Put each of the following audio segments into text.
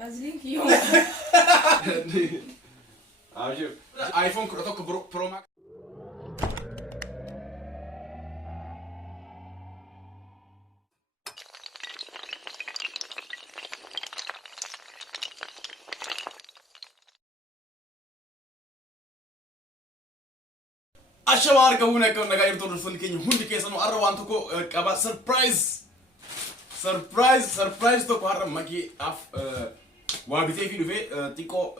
Vaseline kiyoo. Aajib. iPhone kudha tokko Pro Max. Ashawar kahuna ka nagayir to rufun kinyo hundi kesa no arwan to ko kaba surprise to ko har'a magi af wa Biteefii dufe tiko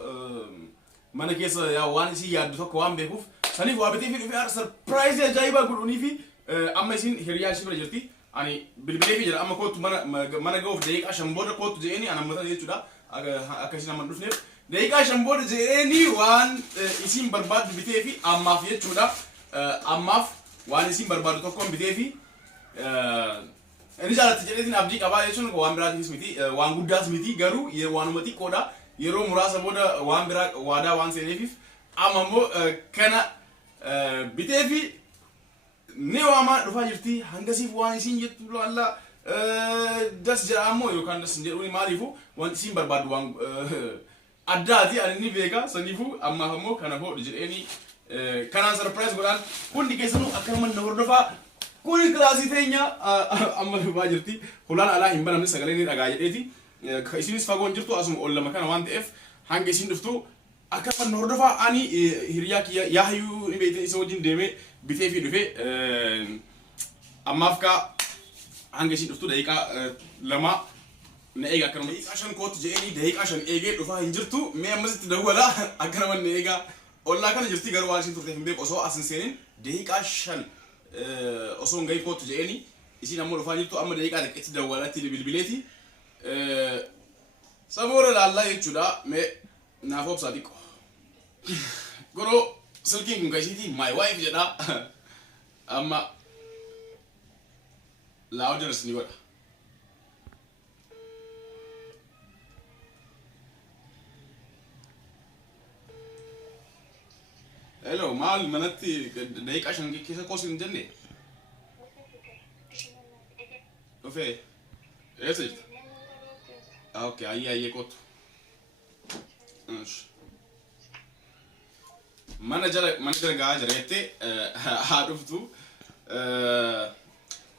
mana kesa ya wan si ya to ko wan bekuf sani wa Biteefii dufe har surprise ya jaiba guduni fi amma isin hiriya shi jirti ani Biteefii jira amma ko tu mana go daqiqa shamboda ko tu jeeni ana mata jechuudha akasina man dufne daqiqa shamboda jeeni wan isin barbad Biteefii amma fi jechuudha ammaaf waan isin barbaadu tokko Biteefii inni jaalatti jedheetiin abdii qabaa jechuun waan biraatis miti waan guddaas miti garuu waanuma xiqqoodha yeroo muraasa booda waan biraa waadaa waan seeneefiif amma immoo kana Biteefii ni waama dhufaa jirti hangasiif waan isin jettu laalla das jedha ammoo yookaan das jedhuun maaliifu waan isin barbaadu waan addaati ani ni beeka saniifu ammaaf ammoo kana hodhu jedheeni kanaan surprise godhaan hundi keessanuu akkanuma na hordofaa kuni kilaasii teenya amma dhufaa jirti hulaan alaa hin banamne sagalee ni dhagaa jedheeti isinis fagoon jirtu asuma ol lama kana waan ta'eef hanga isin dhuftu akkanuma na hordofaa ani hiriyaa kiyya yaayyuu ni beekte isa wajjin deemee Biteefii dhufe ammaaf kaa hanga isin dhuftu daqiiqaa lama na eega akkanuma daqiiqaa shan kootu jedheeni daqiiqaa shan eegee dhufaa hin jirtu mee ammasitti dawwala akkanuma na eegaa Ollaa kana jirti garuu waan isin turteef hin beeku osoo asin seenin daqiiqaa shan osoo hin gahin kootu jedheeni isin ammoo dhufaa jirtu amma daqiiqaa xiqqeetti dawwalatti bilbileeti saboora laallaa jechuudha mee naaf obsaa xiqqo goroo silkiin kun gaisiiti my wife jedha amma laawudinas ni godha Hello, mal manatti daqiiqaa shan keessa qoos hin jenne. Dhufe. Eessa jirta? Okay, ayyee kootu. Mana jala gahaa jira jettee haa dhuftu.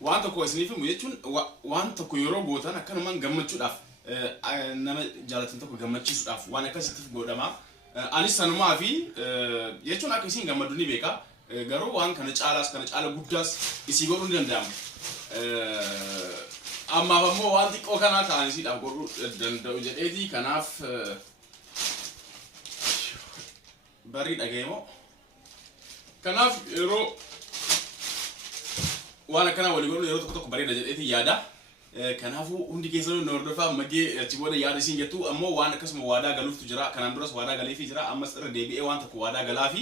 Waan tokko isiniif himu jechuun waan tokko yeroo gootan akkanumaan gammachuudhaaf nama jaalatan tokko gammachiisuudhaaf waan akkasitti godhama. Anis sanumaa fi jechuun akka isin gammadu ni beeka garuu waan kana caala guddaas isii godhuu ni danda'ama ammaaf ammoo waan xiqqoo kanaa ta'an isiidhaaf godhuu danda'u jedheeti kanaaf barii dhageemoo kanaaf yeroo waan akkanaa walii godhu yeroo tokko bareeda jedheeti yaada kanaafu hundi keessanuu na hordofaa magee achi booda yaada isin jettu ammoo waan akkasuma waadaa galuuftu jira kanaan duras waadaa galeefii jira ammas irra deebi'ee waan tokko waadaa galaafi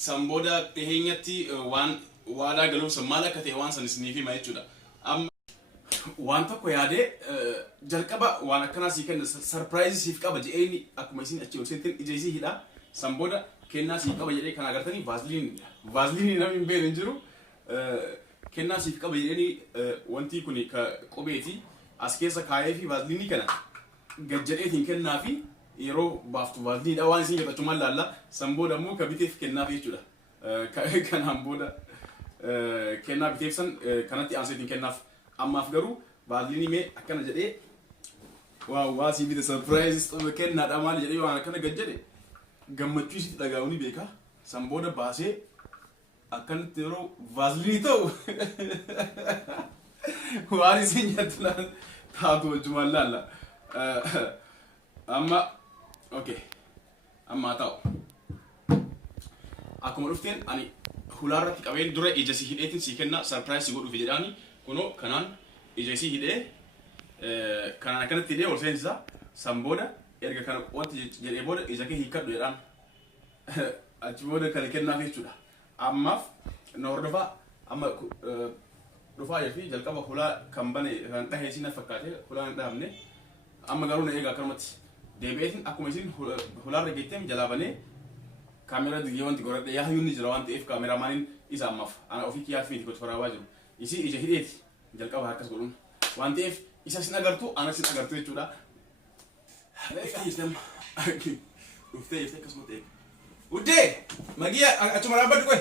san booda dhiheenyatti waan waadaa galuuf maal akka ta'e waan san isiniif hima jechuudha amma waan tokko yaadee jalqaba waan akkanaa sii kenna surprise siif qaba jedheeni akkuma isin achi ol seentan ija isii hidha san booda kennaa siif qaba jedhee kan agartanii vaasliinii namni hin beekne hin jiru Kennaa siif qaba jedhanii wanti kun ka qubeeti as keessa kaayee fi vaasliinii kana gad jedheetiin kennaa fi yeroo baaftu vaasliinidha waan isin jedhachumaan laalla san booda immoo ka Biteef kennaaf jechuudha kanaan booda kennaa Biteef san kanatti aanseetiin kennaaf ammaaf garuu vaasliinii mee akkana jedhee waa sii bite surprise kennaadha maali jedhee waan akkana gad jedhe gammachuu isitti dhagaa'uu ni beeka san booda baasee akkanatti yeroo vaasliinii ta'u waan isin jettu taatu wajjumaan laalla amma okay amma ta'u akkuma dhufteen ani hulaarratti qabeen dura ija si hidheetiin si kenna surprise si godhuuf jedhaani kunoo kanaan ija si hidhee kanaan akkanatti hidhee ol seensisa san booda erga kana wanti jedhee booda ija kee hiikkadhu jedhaan achi booda kana kennaaf jechuudha ammaaf na hordofaa amma dhufaa jirti jalqaba hulaa kan bane kan dhahee isin fakkaate hulaa hin dhahamne amma garuu na eega akkanumatti deebi'eetiin akkuma isin hulaarra geetteem jalaa banee kaameraa digee wanti godhadhe yaayyuun ni jira waan ta'eef kaameraamaaniin isa ammaaf ana ofii kiyyaa fi gocha faraabaa jiru isii ija hidheeti jalqaba harkas godhuun waan ta'eef isa sin agartu ana sin agartu jechuudha Istem. Ufte kasmat ek. Ude, magia acuma rabat koy.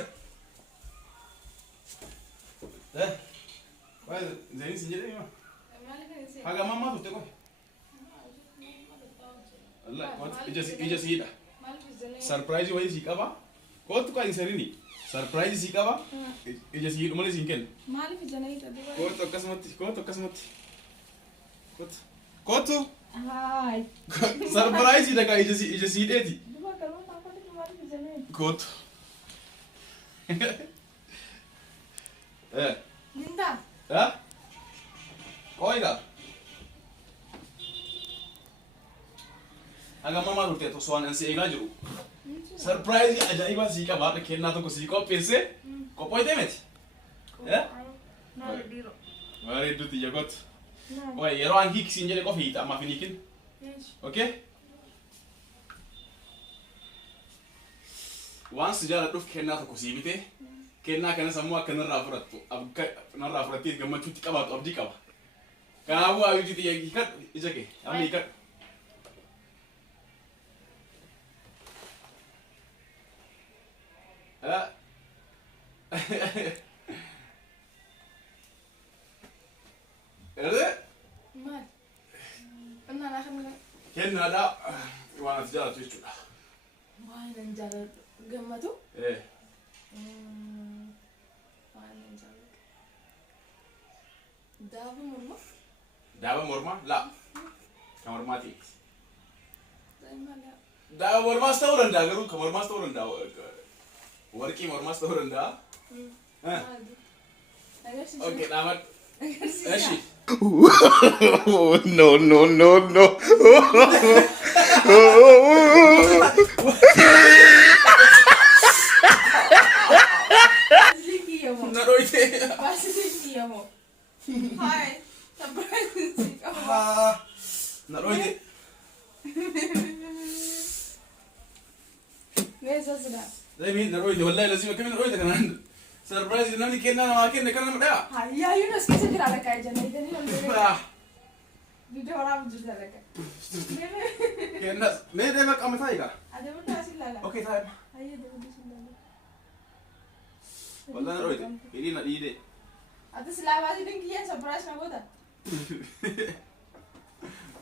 Why zain sinjere ma? Haga mama ufte koy. Allah, what ija sida. Surprise wai sikaba. Ko tu kai serini. Surprise sikaba. Ija sida mole sinken. Mali fi janai tadi. Ko to kasmat. Ko tu. Hai. Surprise ida kai ija sida eti. Dua kalau apa ni mali fi janai. Kot. Linda. Ha? Oiga. Aga mama rute to soan ansi ega jiru. Surprise ajaiba si ka baat khenna to kusi ko pese. Ko poi demet. Na diro. Mari duti jagot. Na. Oi, yero an hik sinjele ko fita ma finikin. Yes. Okay? Once jaalattu khenna to kusi bite. Kennaa kana sammuu akka narraa fudhattu narraa fudhattee gammachuutti qabaatu abdii qaba. Kanaafuu abiddi xiyya hiikadhu ija kee amma hiikadhu. Mal. Enna akan Kennaadhaa waan ati jaalattu jechuudha. waan nan jaalladhu gammatu. Waan nan jaalladhu. Daaba morma. Daaba mormaa? Laa. Kan mormaati. Daa'imman Daaba mormaas ta'uu danda'a garuu kan mormaas ta'uu danda'a. Warqii mormaas ta'uu danda'a. Okay, dhaabat. Eshi. No. Na dhoyte. Basiti yamo. Hi. Surprise. Na dhoyte. Nesa sudah. Dai na dhoyte wallahi lazima kamin dhoyte kanan. Surprise namni kenna nama kenne kana mada. Ya Yunus कैसे गिरा लगा है जने इधर ही हम वीडियो वाला मुझे लगा Kenna me de ma kam thaiga. अरे वो तो ऐसे लगा Okay thai. आइए देखो बिस्मिल्लाह Wallahi na dhoyte. Ini na ide. अरे सिलाबाजी दिन किया सरप्राइज ना बोला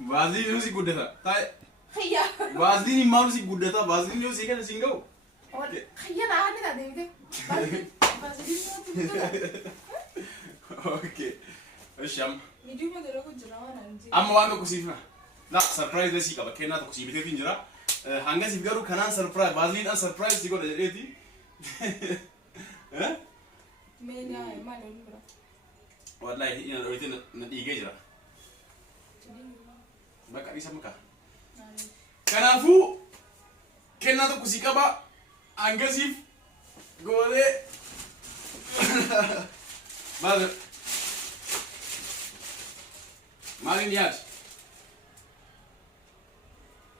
Vaazii nusi guddata. Thai. खैया Vaazii ni maanu si guddata. Vaazii ni si kana singau. और खैया ना आने ना देंगे बस Okay. Asham. वीडियो में देखो कुछ जनावर है Amma waan tokko siifna. La surprise desi qaba. Kennaa tokko si biteetiin jira. Hanga siif garuu kanaan surprise. Vaaziliidhaan surprise si godha jedheeti. मैंने आया मालूम नहीं पड़ा Wallahi ina dhoyte na dhiigee jira. Bakka dhiisa maka. Kanaafuu kennaa tokko si qaba. Hanga siif godhee. Maalin yaad?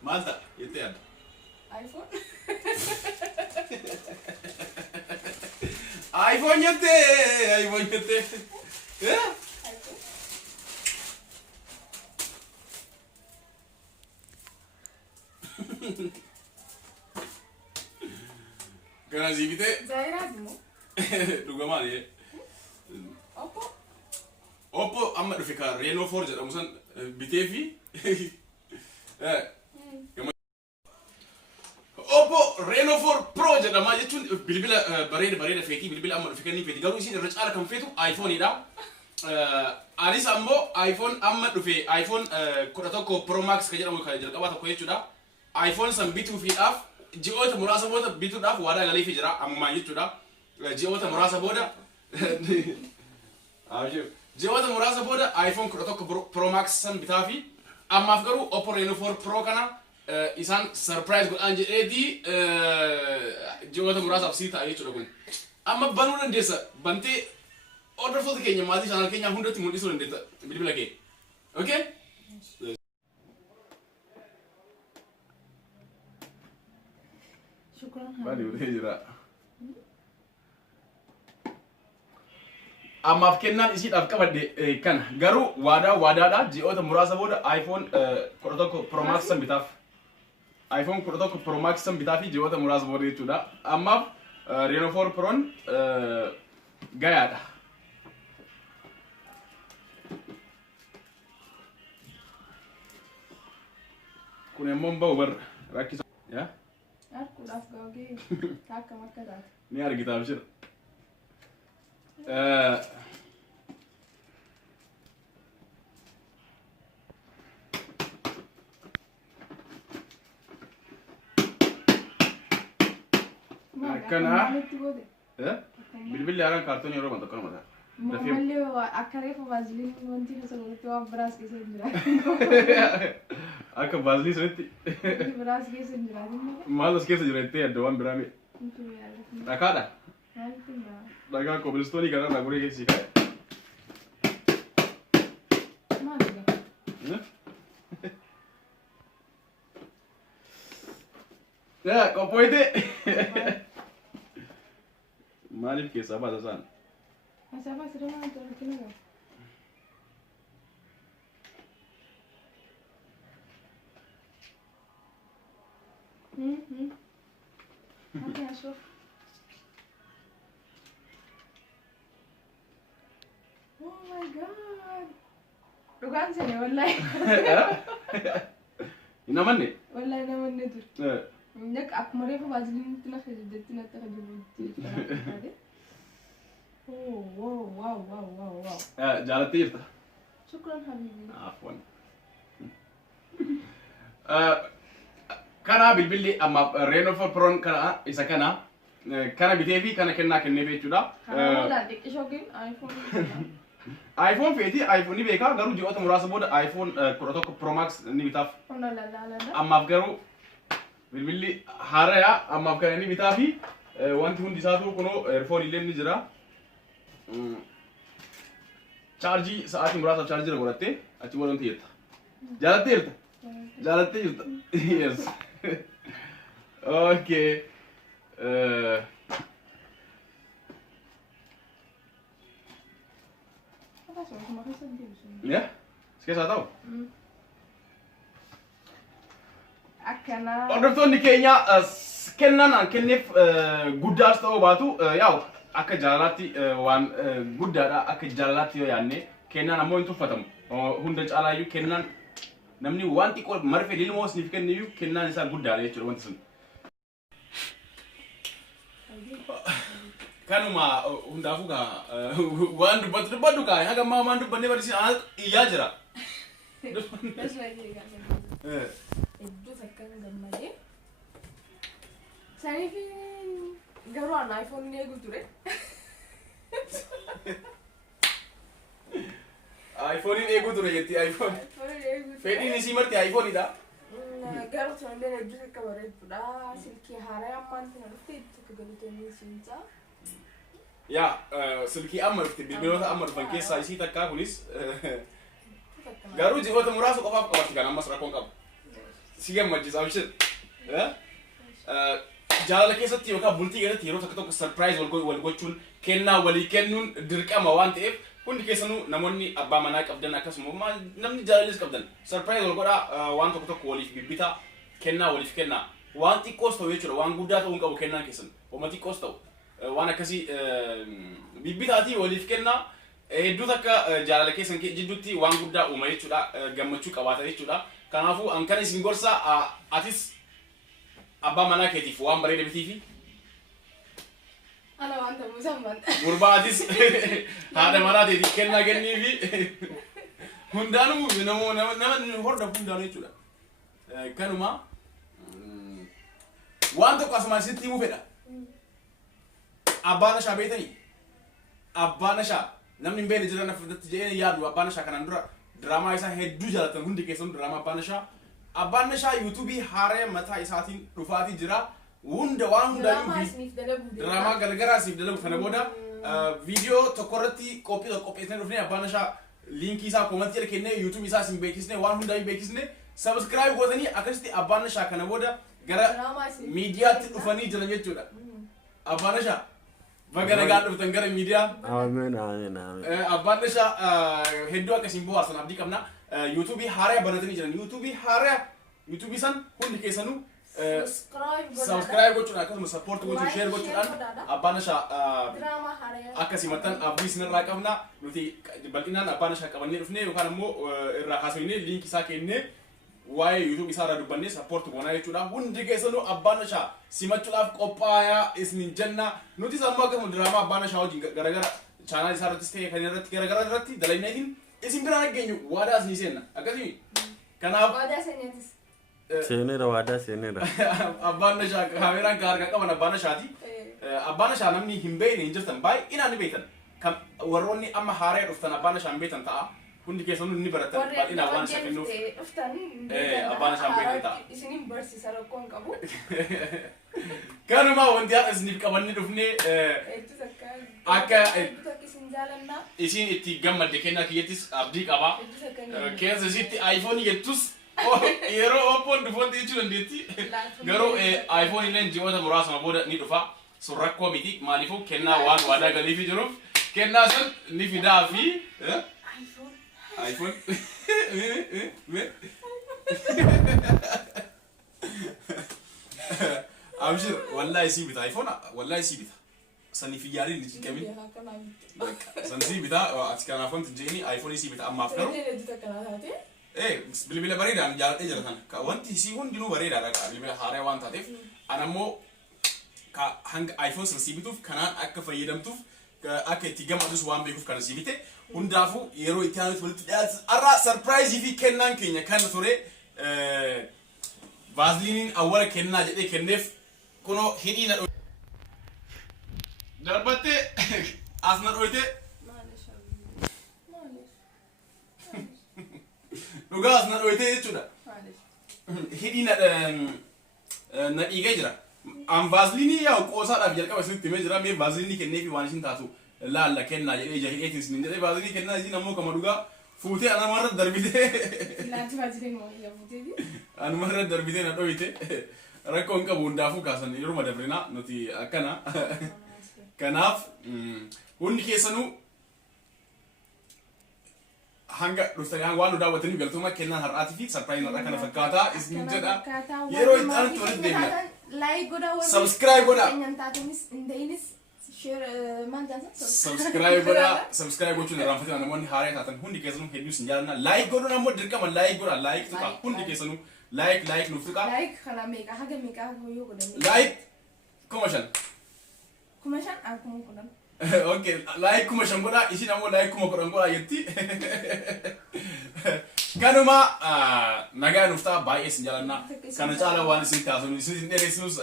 Maal ta'a jettee yaadda? IPhone iPhone jettee. Kana si bitee जाहिरा दिमो dhugamaan Oppo Oppo amma dhufe ka Reno 4 jedhamu san Biteefii. Oppo Reno 4 Pro jedhama jechuun bilbila bareeda feetii bilbila amma dhufe kennin feeti garuu isin irra caala kan feetu iPhoneidha. Anis ammoo iPhone amma dhufe iPhone 11 Pro Max ka jedhamu kan jalqabaa tokko jechuudha. iPhone san bituufiidhaaf ji'oota muraasa booda bituudhaaf waadaa galeefii jira ammumaan jechuudha. Ji'oota muraasa booda ji'oota muraasa booda iPhone 11 Pro Max san bitaa fi ammaaf garuu Oppo Reno 4 Pro kana isaan surprise godhaan jedheeti ji'oota muraasaaf sii ta'a jechuudha kun. Amma banuu dandeessa bantee hordoftoota keenya maatii channel keenya hundatti mul'isuu dandeessa bilbila kee. Okay? शुक्रान Bali udah jira. ammaaf kennaan isiidhaaf qabadde kana garuu waadaadha ji'oota muraasa booda iPhone 11 Pro Max san bitaaf iPhone 11 Pro Max san bitaa fi ji'oota muraasa booda jechuudha ammaaf Reno 4 Pro'n gayaadha kun immoo bahu bar rakkisa yaa Arkuudhaaf gaagee akkam akka taate. ni argita abshir Kennaa bilbilli haaraan kaartoonii yeroo manta kana mataa. Mamallee akka reefu vaaziliin wanti asirratti waan biraas keessa hin jiraatu. Akka vaazilii sirriitti. Biraas keessa hin jiraatu. Maal as keessa jira jettee adda waan biraa mee? Dhakaadha? Dhakaa kobilistoonii kanarraa guree keessi kaa'e. Qophoyte. Maaliif keessaa baasa isaan? Asaba sirriitti waan ta'eef kennaa. Okay, Ashok. Oh my God. Dhugaan sani wallahi. Namanne? Wallahi namanne dur. Nek akkuma reefu vaaziliin itti nafa jedhetti natti fayyadu. Oh, wow. Jaalattu jirta? Shukran habibi. Afwan. Kana bilbilli amma Reno 4 Pro'n kana isa kana Biteefii kana kennaa kenneef jechuudha. Kana xiqqishookin iPhone feeti iPhone ni beekaa garuu ji'oota muraasa booda iPhone 11 Pro Max ni bitaaf. Ammaaf garuu bilbilli Har'a ammaaf kana ni bitaa fi wanti hundi isaatu kunoo earphone illee ni jira. Chargii sa'aatii muraasa chargii godhattee achi waliin teetta. Jaalattee jirta? Jaalattee jirta? Yes. Okay. Yeah? Sekian tahu? Akkana. Hordoftoonni keenya Kennaan kenneef guddaas ta'uu baatu yaa'u akka jaalalaatti waan guddaadha akka jaalalaatti yoo yaadne Kennaan ammoo hin tuffatamu. Hunda caalaayyuu Kennaan namni waan xiqqoo marfee ilmoo isiniif kenniyyuu Kennaan isaa guddaadha jechuudha wanti sun. Kanuma hundaafuu waan dubbadhu kaa haga ammaa waan dubbannee barsiisan iyyaa jira. Iddoo fakkaan gammadee. Saniif garuu aan iPhone ni eegu ture. iPhone eegu ture jetti iPhone. Fedhiin isii marti iPhone dha. Garuu sanillee iddoo akka bareedduudha. Silkii Har'a ammaan tana dhufte iddoo akka galutanii siinsa. Ya, silkii amma dhufte bilbiloota amma dhufan keessaa isii takkaa kunis garuu ji'oota muraasa qofaaf qabatti kan ammas rakkoon qabu. Si gammachiisa abshir. Jaalala keessatti yookaan bultii keessatti yeroo tokko surprise wal gochuun kennaa walii kennuun dirqama waan ta'eef hundi keessanuu namoonni abbaa manaa qabdan akkasuma namni jaalalis qabdan surprise wal godhaa waan tokko waliif bibbita kennaa waliif kennaa waan xiqqoos ta'u jechuudha waan guddaa ta'uu hin qabu kennaan keessan waan xiqqoos ta'u waan akkasii bibbitaatii waliif kennaa hedduu takka jaalala keessan jidduutti waan guddaa uuma jechuudha gammachuu qabaata jechuudha kanaafuu an kana isin gorsaa atis abbaa manaa keetiif waan bareeda bitiifi ana waan ta'u musamman gurbaatis haadha manaa teetiif kennaa kenniifi hundaanuu nama hordofu hundaanuu jechuudha kanuma waan tokko asumaan sitti himuu fedha abbaan ashaa beetanii abbaan ashaa namni hin beekne jira nafatti jedhee yaadu abbaan ashaa kanaan dura diraamaa isaa hedduu jaalatan hundi keessanuu diraamaa abbaan ashaa yuutuubii Har'a mataa isaatiin dhufaatii jira hunda waan hundaayyuu diraamaa garagaraa siif dalagu kana booda viidiyoo tokko irratti qopheessine dhufnee abbaan ashaa liinkii isaa koomantii jala kennee yuutuubii isaa isin beeksisne waan hundaayyuu beeksisne sabskiraayib gootanii akkasitti abbaan ashaa kana booda gara miidiyaatti dhufanii jiran jechuudha. Abbaan ashaa Bagana gaadhu tangara media. Amen. Abbaadha hedduu akkasiin bohaarsan abdii qabna. YouTube Har'a banatanii jiran. YouTube Har'a YouTube san hundi keessanuu subscribe gochuudhaan akkasumas support gochuun share gochuudhaan Abbaadha akkasii maxxan abdii isinirraa qabna. Nuti bal'inaan Abbaadha qabannee dhufnee yookaan immoo irraa haasofnee linkii isaa kennee waa'ee YouTube isaarraa dubbannee support goonaa jechuudha. Hundi keessanuu Abbaadha simachuudhaaf qophaayaa isin jenna. Nuti sammaa akkasuma diraamaa Abbaadha wajjin garagara channel isaarrattis ta'e kan irratti garagara irratti dalagnaatiin isin biraan dhageenyu waadaa isinii seenna. Akkasii kanaaf waadaa seeneetis. Seenera waadaa seenera. Abbaadha kaameraan ka harka qaban Abbaadhaati. Abbaadha namni hin beekne hin jirtan baay'inaan ni beektan. Kan warroonni amma Har'a dhuftan Abbaadha hin beektan ta'a. Hundi keessanuu ni baratan baay'inaan waan isa kennuuf. Abbaadha beektan ta'a. Isiniin barsiisa rakkoon qabu. Kanuma wanti haadha isiniif qabannee dhufnee akka isin itti gammadde kennaa kiyyattis abdii qaba. Keessa isitti iPhone jettus yeroo Oppoon dhufoon jechuu dandeetti. Garuu iPhone illee ji'oota muraasuma booda ni dhufa. Sun rakkoo miti maaliifuu kennaa waan waadaa galiifi jiruuf kennaa sun ni fidaa fi iPhone. Abshir wallahi si bita iPhone wallahi si bita sani fi yari ni kemi sani si bita ati kana phone tijeni iPhone si bita amma afkaru bilbila bareedaan jaalatee jira kana ka wanti si hundinuu bareedaadha ka bilbila Har'a waan taateef anammoo ka hanga iPhone si bituuf kanaan akka fayyadamtuuf akka itti gammadus waan beekuuf kana si bite hundaafu yeroo itti aanutti walitti dhiyaatu arra surprise fi kennaan keenya kan ture Vaseline awwala kennaa jedhee kenneef kuno hidii na darbatte asna dhoyte dhugaa asna dhoyte jechuudha hidii na dhiigee jira an Vaseline yaa qoosaadhaaf jalqaba isinitti himee jira mee Vaseline kenneefi waan isin taatu laalla kennaa jedhee jahidheetiin isin jedhee Vaseline kennaa isin ammoo kama dhugaa fuutee anamarra darbitee laati Vaseline moo yaa fuutee anamarra darbitee na dhoyte rakkoon qabu hundaafuu kaasan yeruma dabrina nuti akkana kanaaf hundi keessanuu hanga dhuftanii waan nu daawwatanii galtuma kennaan har'aatii fi surprise har'a kana fakkaataa isin jedha yeroo itti aanutti walitti deemna like godha warri subscribe godha keenyan taatanis indeeyinis share man jansa subscribe gochuun irraanfatina namoonni Har'a taatan hundi keessanuu hedduu isin jaalanna like godhuun ammoo dirqama like godha like tuqa hundi keessanuu like nuuf tuqa like kana meeqa haga meeqa yoo godhan like kumashan akkuma godhan okay like kumashan godha isin ammoo like kuma godha yetti kanuma nagaa nuuf ta'a baay'ee isin jaalanna kana caala waan isin taasinu isin dheeressinus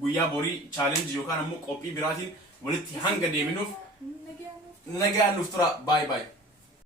guyyaa borii challenge yookaan ammoo qophii biraatiin walitti hanga deeminuuf nagaa nuuf tura bye bye